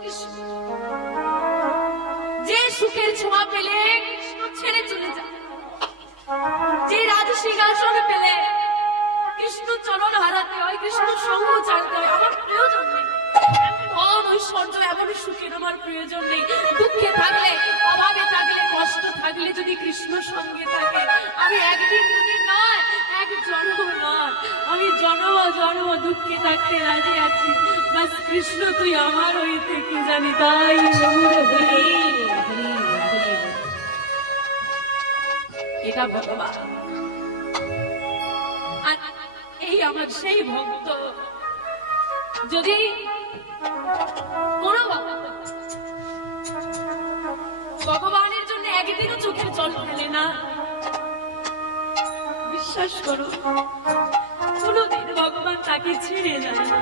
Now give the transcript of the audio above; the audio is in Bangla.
কৃষ্ণ, যে সুখের ছোঁয়া পেলে কৃষ্ণ ছেড়ে চলে যায়, যে রাজ সিংহাসন পেলে কৃষ্ণ চরণ হারাতে হয়, কৃষ্ণ সঙ্গ ছাড়তে হয়। আমার প্রয়োজন নেই এমন ঐশ্বর্য, এমন সুখের আমার প্রয়োজন নেই। দুঃখে থাকলে, অভাবে থাকলে, কষ্ট থাকলে যদি কৃষ্ণ সঙ্গে থাকে, আমি একদিন দুদিন নয়, এক জন্ম নয়, আমি জন্ম জন্ম দুঃখে থাকতে রাজি আছি। বাস কৃষ্ণ তুই আমার হয়ে থেকে জানি, তাই এটা ভগবান। আর এই আমার সেই ভক্ত, যদি কোনো ভগবানের জন্য একদিনও চোখের জল ফেলে না, বিশ্বাস করো কোনদিন ভগবান তাকে ছেড়ে যায় না।